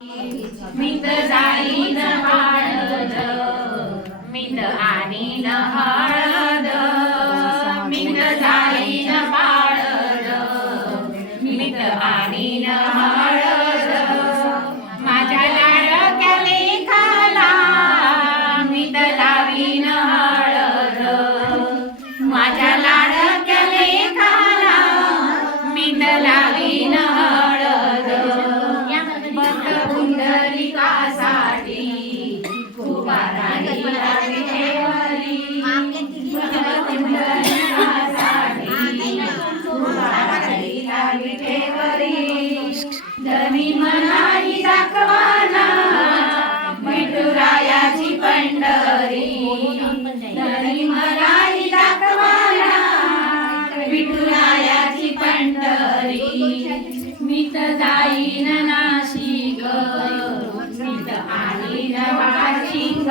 मीत जाईन हळद मीत आणीन हळद मीत जाईन हळद मीत आणीन हळद माझ्या लाडक्या लेकाला मीत लावीन हळद माझ्या लाडक्या लेकाला मीत लावीन हळद पुंडलिकासाठी उभा राहिला विठेवरी पुंडलिकासाठी उभा राहिला विठेवरी धनी मनाई दाखवाना विठुरायाची पंढरी धनी मनाई दाखवाना विठुरायाची पंढरी मीत जाईन नाशिक मीत आणीन वाशिंग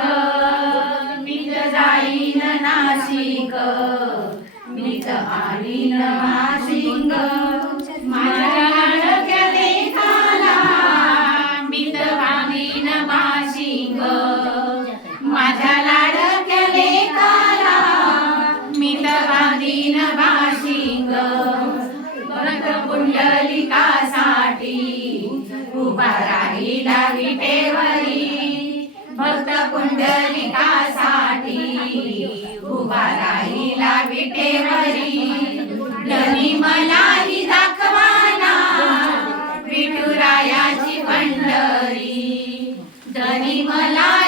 मीत जाईन नाशिक मीत आणीन वाशिंग माझ्या लाडक्या लेकाला मीत वांगीन वाशिंग माझ्या लाडक्या लेकाला मीत वांगीन वाशिंग भक्त पुंडलिकासाठी उभा राहिला विठेवरी भक्त पुंडलिकासाठी उभा राहिला विठेवरी धनी मलाही दाखवाना विठुरायाची पंढरी धनी मला